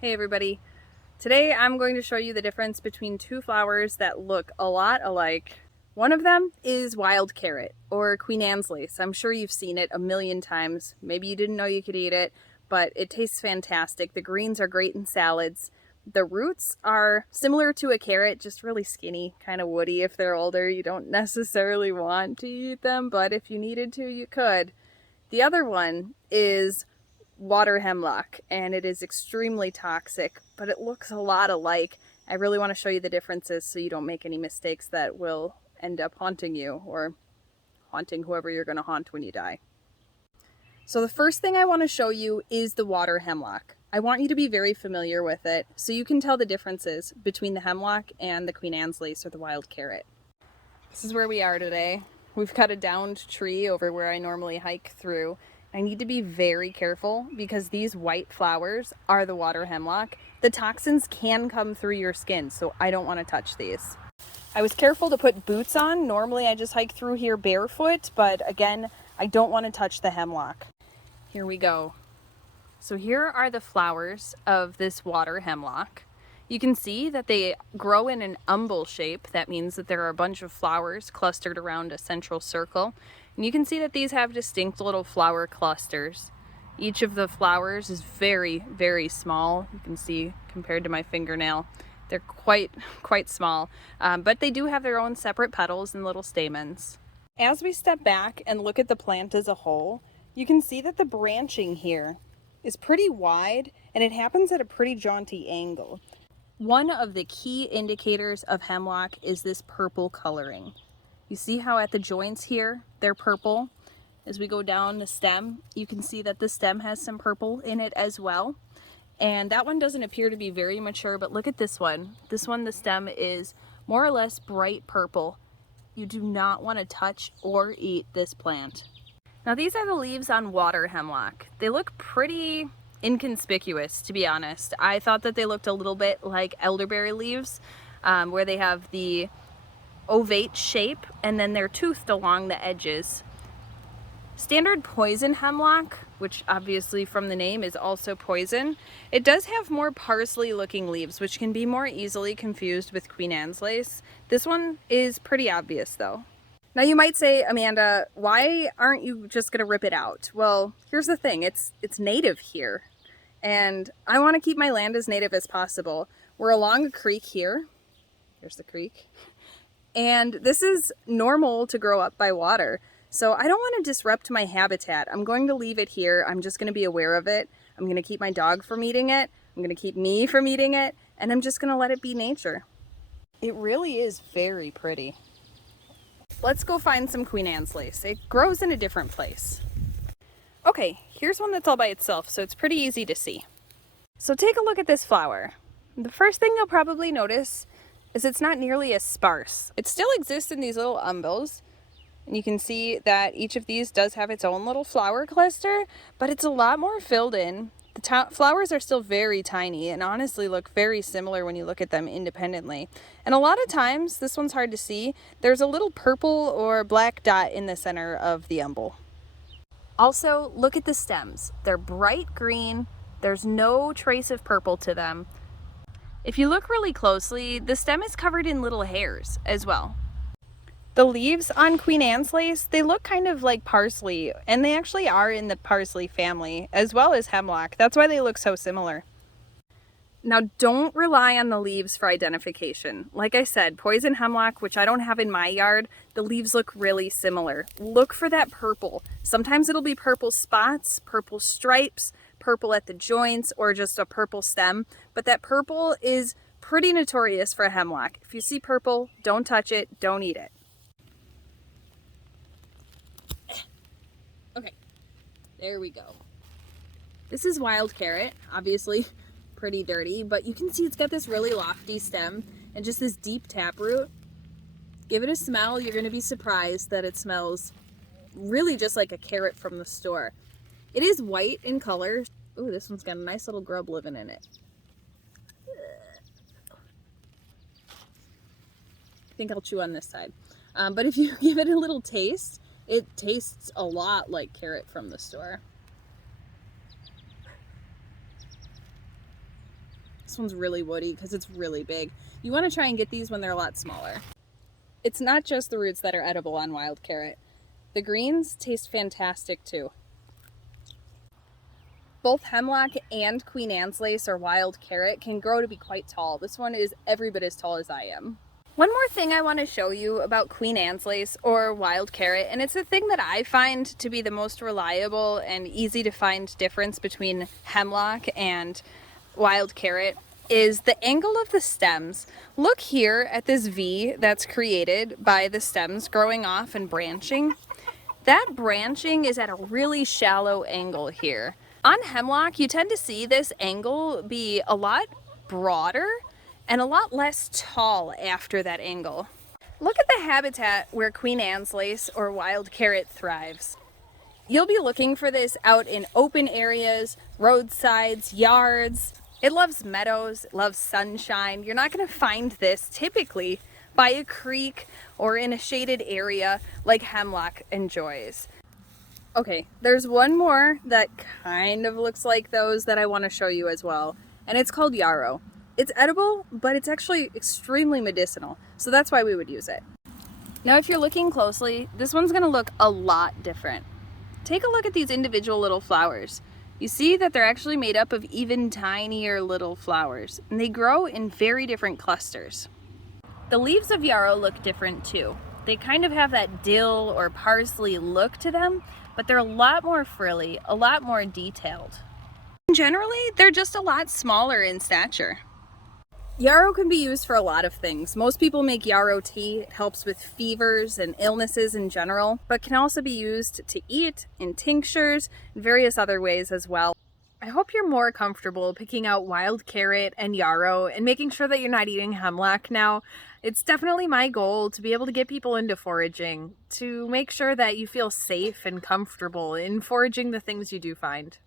Hey everybody. Today I'm going to show you the difference between two flowers that look a lot alike. One of them is wild carrot, or Queen Anne's lace. I'm sure you've seen it a million times. Maybe you didn't know you could eat it, but it tastes fantastic. The greens are great in salads. The roots are similar to a carrot, just really skinny, kind of woody if they're older. You don't necessarily want to eat them, but if you needed to, you could. The other one is water hemlock, and it is extremely toxic, but it looks a lot alike. I really want to show you the differences so you don't make any mistakes that will end up haunting you or haunting whoever you're going to haunt when you die. So the first thing I want to show you is the water hemlock. I want you to be very familiar with it so you can tell the differences between the hemlock and the Queen Anne's lace or the wild carrot. This is where we are today. We've got a downed tree over where I normally hike through. I need to be very careful because these white flowers are the water hemlock. The toxins can come through your skin, so I don't want to touch these. I was careful to put boots on. Normally I just hike through here barefoot, but again, I don't want to touch the hemlock. Here we go. So here are the flowers of this water hemlock. You can see that they grow in an umbel shape. That means that there are a bunch of flowers clustered around a central circle. And you can see that these have distinct little flower clusters. Each of the flowers is very, very small. You can see compared to my fingernail, they're quite small. But they do have their own separate petals and little stamens. As we step back and look at the plant as a whole, you can see that the branching here is pretty wide and it happens at a pretty jaunty angle. One of the key indicators of hemlock is this purple coloring. You see how at the joints here, they're purple. As we go down the stem, you can see that the stem has some purple in it as well. And that one doesn't appear to be very mature, but look at this one. This one, the stem is more or less bright purple. You do not want to touch or eat this plant. Now these are the leaves on water hemlock. They look pretty inconspicuous, to be honest. I thought that they looked a little bit like elderberry leaves, where they have the ovate shape and then they're toothed along the edges. Standard poison hemlock, which obviously from the name is also poison, it does have more parsley looking leaves, which can be more easily confused with Queen Anne's lace. This one is pretty obvious though. Now you might say, Amanda, why aren't you just gonna rip it out? Well, here's the thing, it's native here. And I want to keep my land as native as possible. We're along a creek here. There's the creek. And this is normal to grow up by water. So I don't want to disrupt my habitat. I'm going to leave it here. I'm just going to be aware of it. I'm going to keep my dog from eating it. I'm going to keep me from eating it. And I'm just going to let it be nature. It really is very pretty. Let's go find some Queen Anne's lace. It grows in a different place. Okay, here's one that's all by itself, so it's pretty easy to see. So take a look at this flower. The first thing you'll probably notice is it's not nearly as sparse. It still exists in these little umbels, and you can see that each of these does have its own little flower cluster, but it's a lot more filled in. The flowers are still very tiny and honestly look very similar when you look at them independently. And a lot of times, this one's hard to see, there's a little purple or black dot in the center of the umbel. Also, look at the stems. They're bright green. There's no trace of purple to them. If you look really closely, the stem is covered in little hairs as well. The leaves on Queen Anne's lace, they look kind of like parsley, and they actually are in the parsley family, as well as hemlock. That's why they look so similar. Now, don't rely on the leaves for identification. Like I said, poison hemlock, which I don't have in my yard, the leaves look really similar. Look for that purple. Sometimes it'll be purple spots, purple stripes, purple at the joints, or just a purple stem. But that purple is pretty notorious for hemlock. If you see purple, don't touch it, don't eat it. Okay, there we go. This is wild carrot, obviously pretty dirty, but you can see it's got this really lofty stem and just this deep taproot. Give it a smell. You're going to be surprised that it smells really just like a carrot from the store. It is white in color. Ooh, this one's got a nice little grub living in it. I think I'll chew on this side. But if you give it a little taste, it tastes a lot like carrot from the store. This one's really woody because it's really big. You want to try and get these when they're a lot smaller. It's not just the roots that are edible on wild carrot. The greens taste fantastic too. Both hemlock and Queen Anne's lace or wild carrot can grow to be quite tall. This one is every bit as tall as I am. One more thing I want to show you about Queen Anne's lace or wild carrot, and it's the thing that I find to be the most reliable and easy to find difference between hemlock and wild carrot, is the angle of the stems. Look here at this V that's created by the stems growing off and branching. That branching is at a really shallow angle here. On hemlock, you tend to see this angle be a lot broader and a lot less tall after that angle. Look at the habitat where Queen Anne's lace or wild carrot thrives. You'll be looking for this out in open areas, roadsides, yards. It loves meadows, it loves sunshine. You're not going to find this typically by a creek or in a shaded area like hemlock enjoys. Okay, there's one more that kind of looks like those that I want to show you as well, and it's called Yarrow. It's edible, but it's actually extremely medicinal, so that's why we would use it. Now, if you're looking closely, this one's going to look a lot different. Take a look at these individual little flowers. You see that they're actually made up of even tinier little flowers, and they grow in very different clusters. The leaves of Yarrow look different too. They kind of have that dill or parsley look to them, but they're a lot more frilly, a lot more detailed. Generally, they're just a lot smaller in stature. Yarrow can be used for a lot of things. Most people make yarrow tea. It helps with fevers and illnesses in general, but can also be used to eat in tinctures and various other ways as well. I hope you're more comfortable picking out wild carrot and yarrow and making sure that you're not eating hemlock now. It's definitely my goal to be able to get people into foraging, to make sure that you feel safe and comfortable in foraging the things you do find.